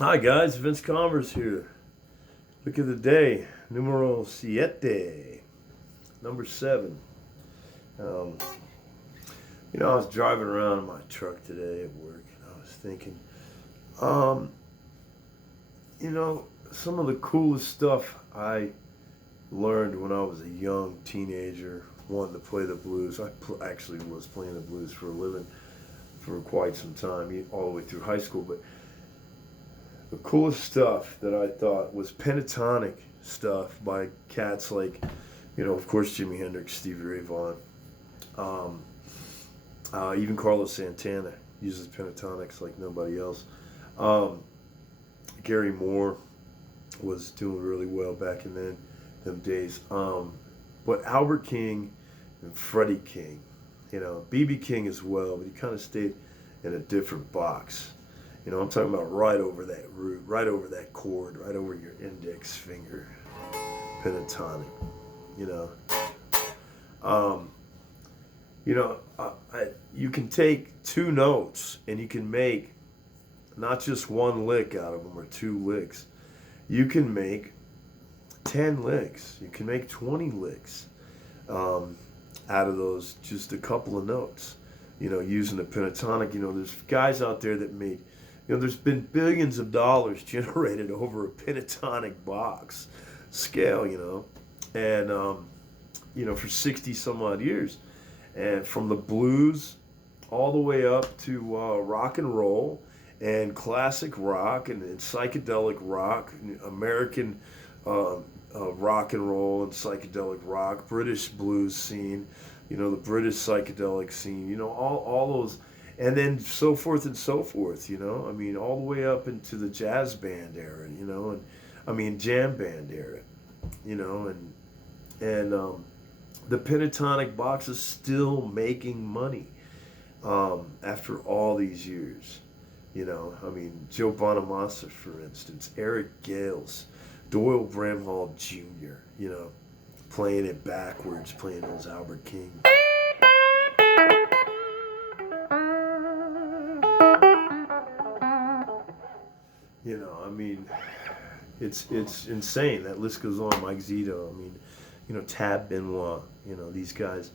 Hi guys, Vince Converse here. Look at the day, numero siete, number 7. Um, I was driving around in my truck today at work, and I was thinking, um, some of the coolest stuff I learned when I was a young teenager, wanting to play the blues. Actually was playing the blues for a living for quite some time, all the way through high school, but the coolest stuff that I thought was pentatonic stuff by cats like, of course, Jimi Hendrix, Stevie Ray Vaughan, um, even Carlos Santana uses pentatonics like nobody else. Um, Gary Moore was doing really well back in them days. But Albert King and Freddie King, BB King as well, but he kind of stayed in a different box. I'm talking about right over that root, right over that chord, right over your index finger, pentatonic. You know, um, you can take two notes and you can make not just one lick out of them or two licks. You can make 10 licks. You can make 20 licks um, out of those just a couple of notes. Using the pentatonic. There's guys out there that made. There's been billions of dollars generated over a pentatonic box scale. And for 60 some odd years, and from the blues all the way up to rock and roll and classic rock and psychedelic rock, American rock and roll and psychedelic rock, British blues scene, the British psychedelic scene, all those, and then so forth and so forth, all the way up into the jazz band era, and jam band era, and the pentatonic box is still making money after all these years. Joe Bonamassa, for instance, Eric Gales, Doyle Bramhall Jr., playing it backwards, playing those Albert King. It's insane. That list goes on. Mike Zito, Tab Benoit, these guys,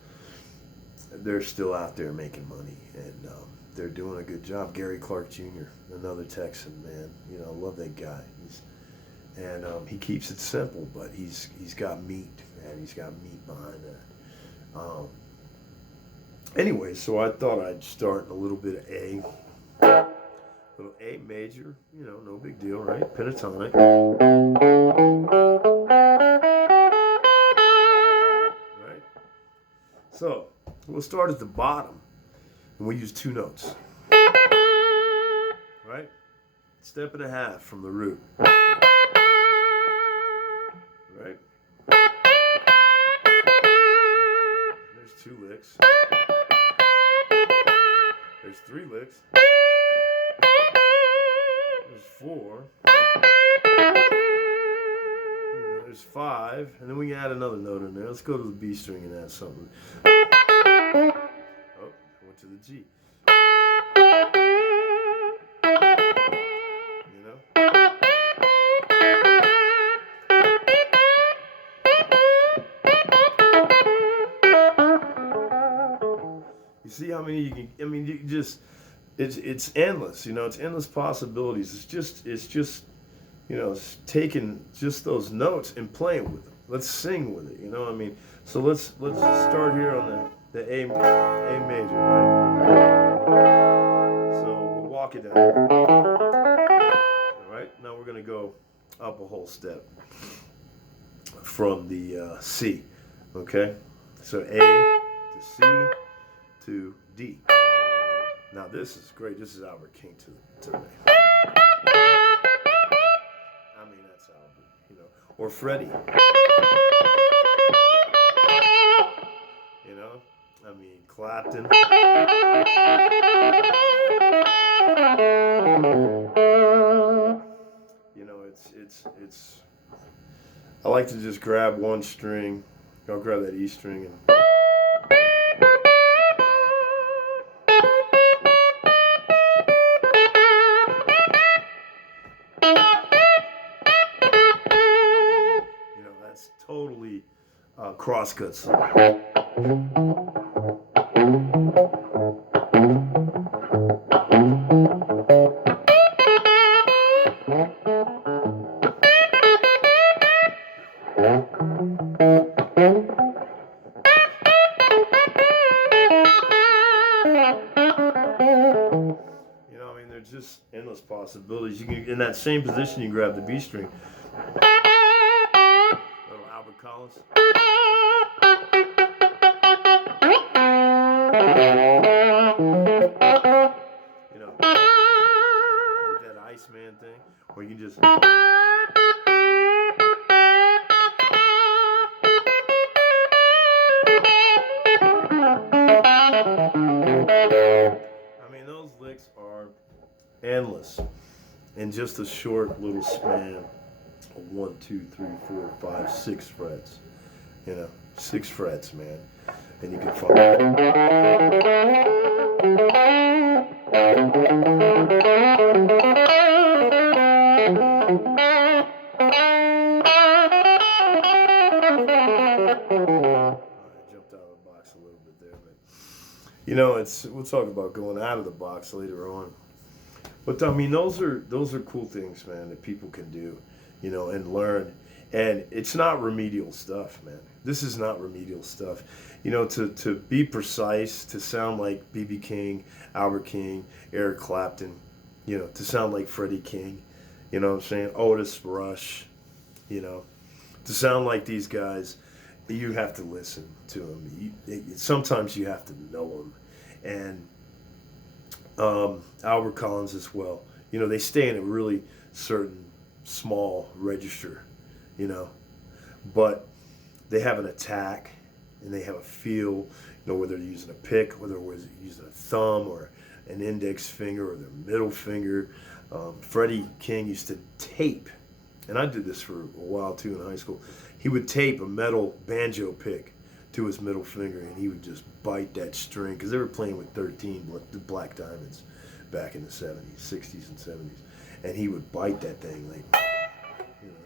they're still out there making money, and they're doing a good job. Gary Clark Jr., another Texan, man, I love that guy. He keeps it simple, but he's got meat, man. He's got meat behind that. Anyway, so I thought I'd start in a little bit of little A major, no big deal, right? Pentatonic. Right? So, we'll start at the bottom, and we'll use two notes. Right? Step and a half from the root. Right? There's 2 licks. There's 3 licks. There's 4. There's 5. And then we can add another note in there. Let's go to the B string and add something. Oh, I went to the G. You see how many you can, you can just, it's endless, it's endless possibilities. It's just, it's taking just those notes and playing with them. Let's sing with it, So let's start here on the A major, right? So we'll walk it down. All right, now we're gonna go up a whole step from the C, okay? So A to C to D. Now this is great. This is Albert King to me. That's Albert, or Freddie. Clapton. It's. I like to just grab one string. I'll grab that E string and. crosscut song. You know, I mean, there's just endless possibilities. You can, in that same position, you grab the B string. Little Albert Collins. You know, get that Iceman thing, or you can just. I mean, those licks are endless in just a short little span of 1, 2, 3, 4, 5, 6 frets. You know, 6 frets, man. And you can find. Jumped out of the box a little bit there, but you know, we'll talk about going out of the box later on. But I mean, those are cool things, man, that people can do, you know, and learn. And it's not remedial stuff, man. This is not remedial stuff. You know, to be precise, to sound like B.B. King, Albert King, Eric Clapton, you know, to sound like Freddie King, you know what I'm saying, Otis Rush, you know, to sound like these guys, you have to listen to them. Sometimes you have to know them. And Albert Collins as well. You know, they stay in a really certain small register, you know, but they have an attack and they have a feel, you know, whether they're using a pick, whether they're using a thumb or an index finger or their middle finger. Freddie King used to tape, and I did this for a while too in high school. He would tape a metal banjo pick to his middle finger, and he would just bite that string, because they were playing with 13 black diamonds back in the 70s, 60s and 70s, and he would bite that thing like, you know.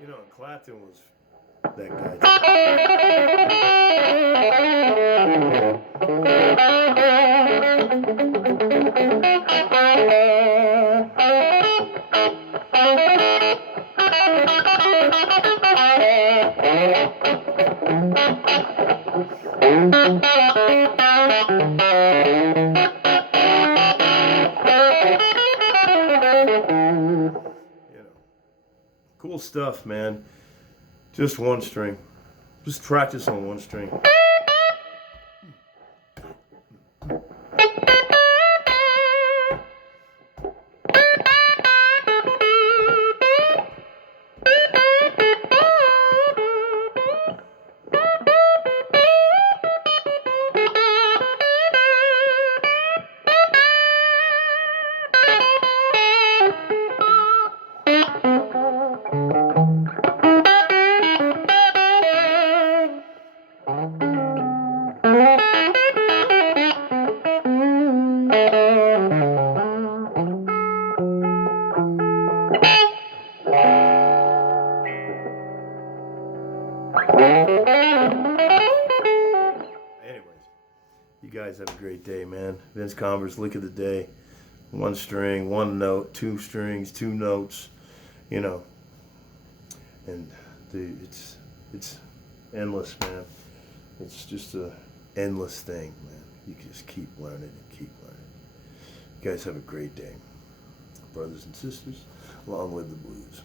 You know, Clapton was that guy. You know, cool stuff, man. Just one string. Just practice on one string. Anyways, you guys have a great day, man. Vince Converse, lick of the day. One string, one note, 2 strings, 2 notes, you know. And dude, it's endless, man. It's just a endless thing, man. You can just keep learning and keep learning. You guys have a great day. Brothers and sisters, long live the blues.